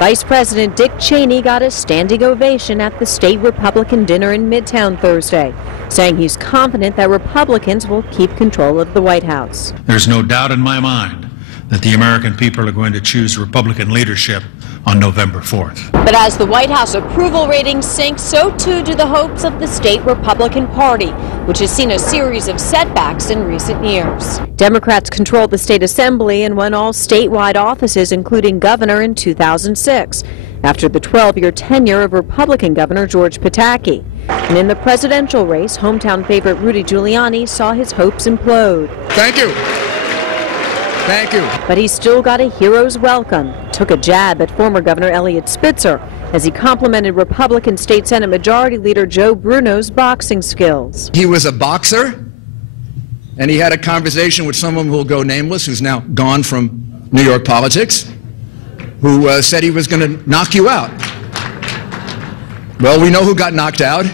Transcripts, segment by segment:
Vice President Dick Cheney got a standing ovation at the state Republican dinner in Midtown Thursday, saying he's confident that Republicans will keep control of the White House. There's no doubt in my mind that the American people are going to choose Republican leadership on November 4th. But as the White House approval ratings sink, so too do the hopes of the state Republican Party, which has seen a series of setbacks in recent years. Democrats controlled the state assembly and won all statewide offices, including governor, in 2006, after the 12-year tenure of Republican Governor George Pataki. And in the presidential race, hometown favorite Rudy Giuliani saw his hopes implode. Thank you. Thank you. But he still got a hero's welcome, took a jab at former Governor Eliot Spitzer as he complimented Republican State Senate Majority Leader Joe Bruno's boxing skills. He was a boxer, and he had a conversation with someone who will go nameless, who's now gone from New York politics, who said he was going to knock you out. Well, we know who got knocked out.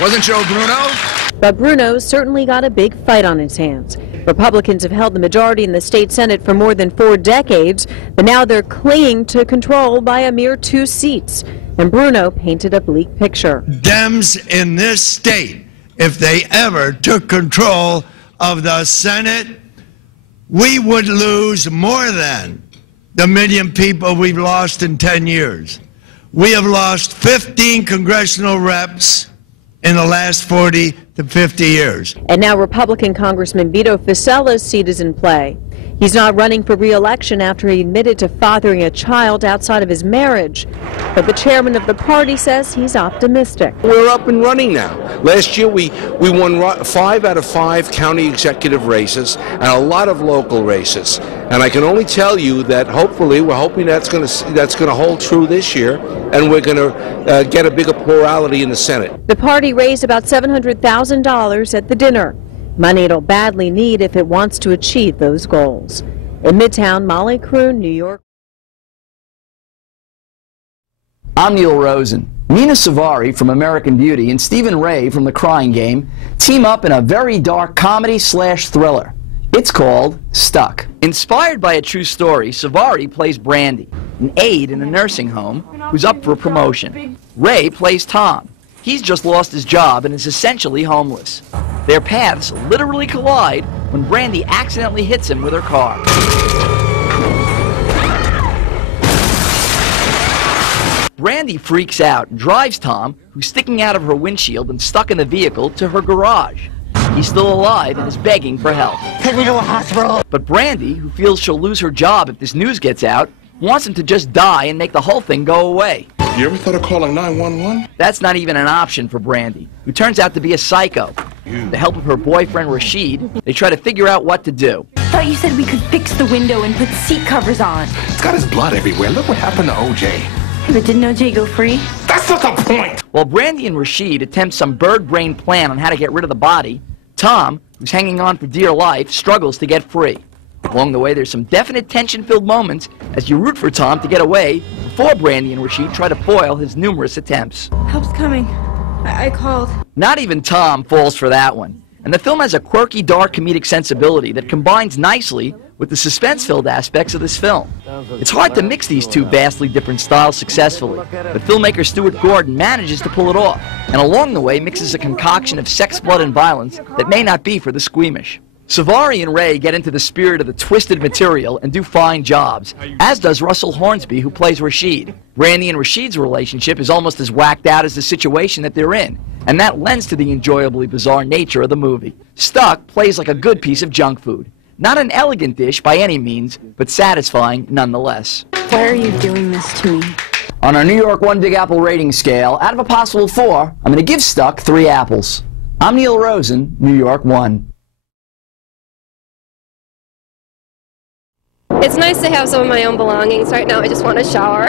Wasn't Joe Bruno? But Bruno certainly got a big fight on his hands. Republicans have held the majority in the state Senate for more than 4 decades, but now they're clinging to control by a mere 2 seats. And Bruno painted a bleak picture. Dems in this state, if they ever took control of the Senate, we would lose more than the 1 million people we've lost in 10 years. We have lost 15 congressional reps in the last 40 to 50 years. And now Republican Congressman Vito Fosella's seat is in play. He's not running for re-election after he admitted to fathering a child outside of his marriage. But the chairman of the party says he's optimistic. We're up and running now. Last year we won 5 out of 5 county executive races and a lot of local races. And I can only tell you that hopefully we're hoping that's going to hold true this year, and we're going to get a bigger plurality in the Senate. The party raised about $700,000 at the dinner. Money it'll badly need if it wants to achieve those goals. In Midtown, Molly Kroon, New York. I'm Neil Rosen. Nina Savari from American Beauty and Stephen Ray from The Crying Game team up in a very dark comedy/thriller. It's called Stuck. Inspired by a true story, Savari plays Brandy, an aide in a nursing home who's up for a promotion. Ray plays Tom. He's just lost his job and is essentially homeless. Their paths literally collide when Brandy accidentally hits him with her car. Brandy freaks out and drives Tom, who's sticking out of her windshield and stuck in the vehicle, to her garage. He's still alive and is begging for help. Take me to a hospital. But Brandy, who feels she'll lose her job if this news gets out, wants him to just die and make the whole thing go away. You ever thought of calling 911? That's not even an option for Brandy, who turns out to be a psycho. With the help of her boyfriend Rashid, they try to figure out what to do. Thought you said we could fix the window and put seat covers on. It's got his blood everywhere. Look what happened to OJ. But didn't OJ go free? That's not the point! While Brandy and Rashid attempt some bird-brain plan on how to get rid of the body, Tom, who's hanging on for dear life, struggles to get free. Along the way, there's some definite tension-filled moments as you root for Tom to get away before Brandy and Rashid try to foil his numerous attempts. Help's coming. I called. Not even Tom falls for that one. And the film has a quirky, dark comedic sensibility that combines nicely with the suspense-filled aspects of this film. It's hard to mix these two vastly different styles successfully, but filmmaker Stuart Gordon manages to pull it off, and along the way mixes a concoction of sex, blood, and violence that may not be for the squeamish. Savari and Ray get into the spirit of the twisted material and do fine jobs, as does Russell Hornsby, who plays Rashid. Brandy and Rashid's relationship is almost as whacked out as the situation that they're in, and that lends to the enjoyably bizarre nature of the movie. Stuck plays like a good piece of junk food. Not an elegant dish by any means, but satisfying nonetheless. Why are you doing this to me? On our New York One Big Apple rating scale, out of a possible 4, I'm going to give Stuck 3 apples. I'm Neil Rosen, New York 1. It's nice to have some of my own belongings. Right now I just want a shower.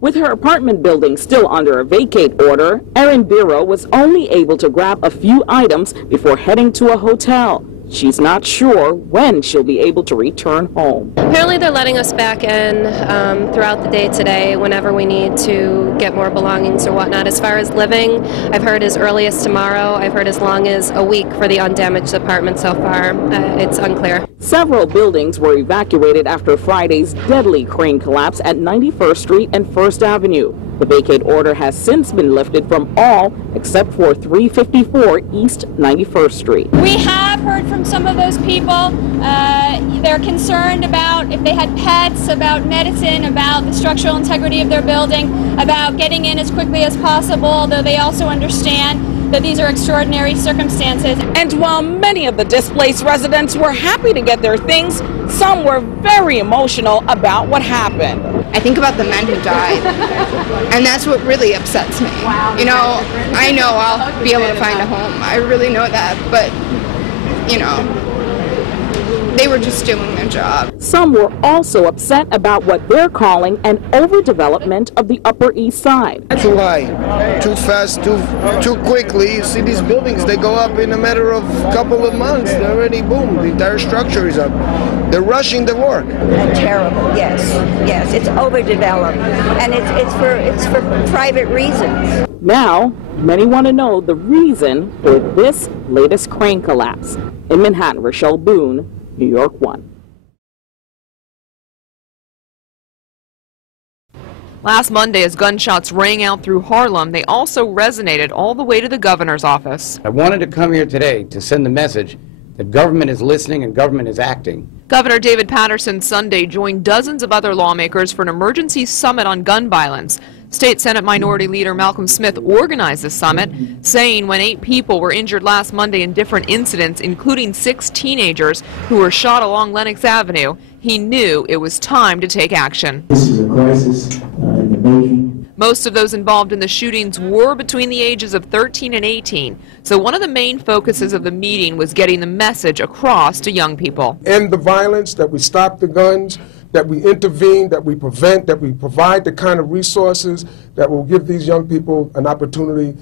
With her apartment building still under a vacate order, Erin Biro was only able to grab a few items before heading to a hotel. she's not sure when she'll be able to return home. Apparently they're letting us back in throughout the day today whenever we need to get more belongings or whatnot. As far as living, I've heard as early as tomorrow. I've heard as long as a week for the undamaged apartment so far. It's unclear. Several buildings were evacuated after Friday's deadly crane collapse at 91st Street and 1st Avenue. The vacate order has since been lifted from all except for 354 East 91st Street. We have heard from some of those people. They're concerned about if they had pets, about medicine, about the structural integrity of their building, about getting in as quickly as possible, although they also understand that these are extraordinary circumstances. And while many of the displaced residents were happy to get their things, some were very emotional about what happened. I think about the men who died, and that's what really upsets me. You know, I know I'll be able to find a home. I really know that, but, you know, they were just doing their job. Some were also upset about what they're calling an overdevelopment of the Upper East Side. Too high, too fast, too quickly. You see these buildings, they go up in a matter of a couple of months. They're already, boom, the entire structure is up. They're rushing the work. Terrible, yes, it's overdeveloped, and it's for private reasons. Now, many want to know the reason for this latest crane collapse. In Manhattan, Rochelle Boone, New York 1. Last Monday, as gunshots rang out through Harlem, they also resonated all the way to the governor's office. I wanted to come here today to send the message that government is listening and government is acting. Governor David Paterson Sunday joined dozens of other lawmakers for an emergency summit on gun violence. State Senate Minority Leader Malcolm Smith organized the summit, saying when 8 people were injured last Monday in different incidents, including 6 teenagers who were shot along Lenox Avenue, he knew it was time to take action. This is a crisis in the making. Most of those involved in the shootings were between the ages of 13 and 18, so one of the main focuses of the meeting was getting the message across to young people. End the violence, that we stop the guns, that we intervene, that we prevent, that we provide the kind of resources that will give these young people an opportunity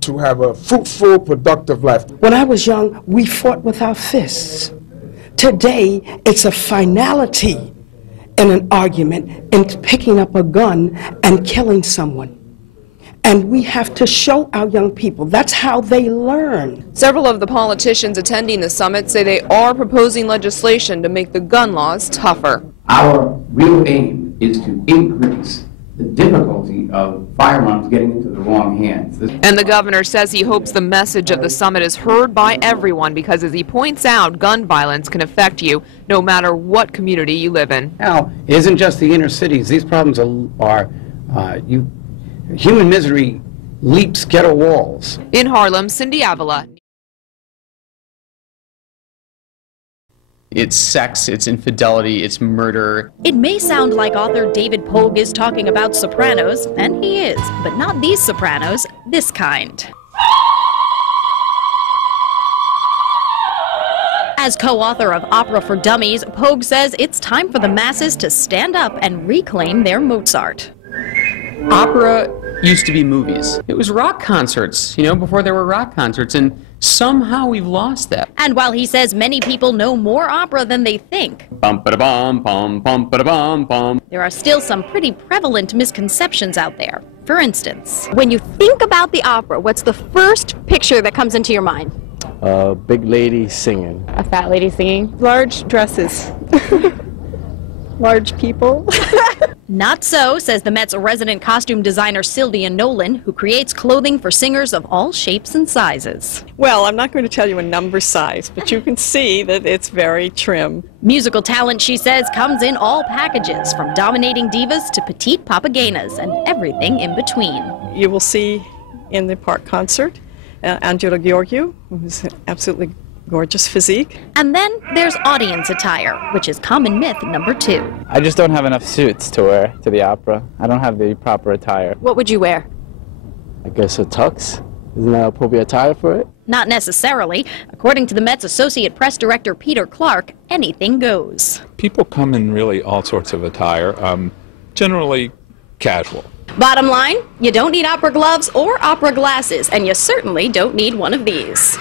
to have a fruitful, productive life. When I was young, we fought with our fists. Today, it's a finality in an argument, in picking up a gun and killing someone. And we have to show our young people that's how they learn. Several of the politicians attending the summit say they are proposing legislation to make the gun laws tougher. Our real aim is to increase the difficulty of firearms getting into the wrong hands. And the governor says he hopes the message of the summit is heard by everyone because, as he points out, gun violence can affect you no matter what community you live in. Now, it isn't just the inner cities. These problems are human misery leaps ghetto walls. In Harlem, Cindy Avila. It's sex, it's infidelity, it's murder. It may sound like author David Pogue is talking about Sopranos, and he is, but not these Sopranos, this kind. As co-author of Opera for Dummies, Pogue says it's time for the masses to stand up and reclaim their Mozart. Opera used to be movies. It was rock concerts, you know, before there were rock concerts, and somehow we've lost that. And while he says many people know more opera than they think, Bum-ba-da-bum, bum, bum-ba-da-bum, bum. There are still some pretty prevalent misconceptions out there. For instance, when you think about the opera, what's the first picture that comes into your mind? A big lady singing. A fat lady singing. Large dresses. Large people. Not so, says the Met's resident costume designer Sylvia Nolan, who creates clothing for singers of all shapes and sizes. Well, I'm not going to tell you a number size, but you can see that it's very trim. Musical talent, she says, comes in all packages, from dominating divas to petite papagenas and everything in between. You will see in the park concert Angela Gheorghiu, who's absolutely gorgeous physique. And then there's audience attire, which is common myth number 2. I just don't have enough suits to wear to the opera. I don't have the proper attire. What would you wear? I guess a tux. Isn't that appropriate attire for it? Not necessarily. According to the Met's associate press director Peter Clark, anything goes. People come in really all sorts of attire, generally casual. Bottom line, you don't need opera gloves or opera glasses, and you certainly don't need one of these.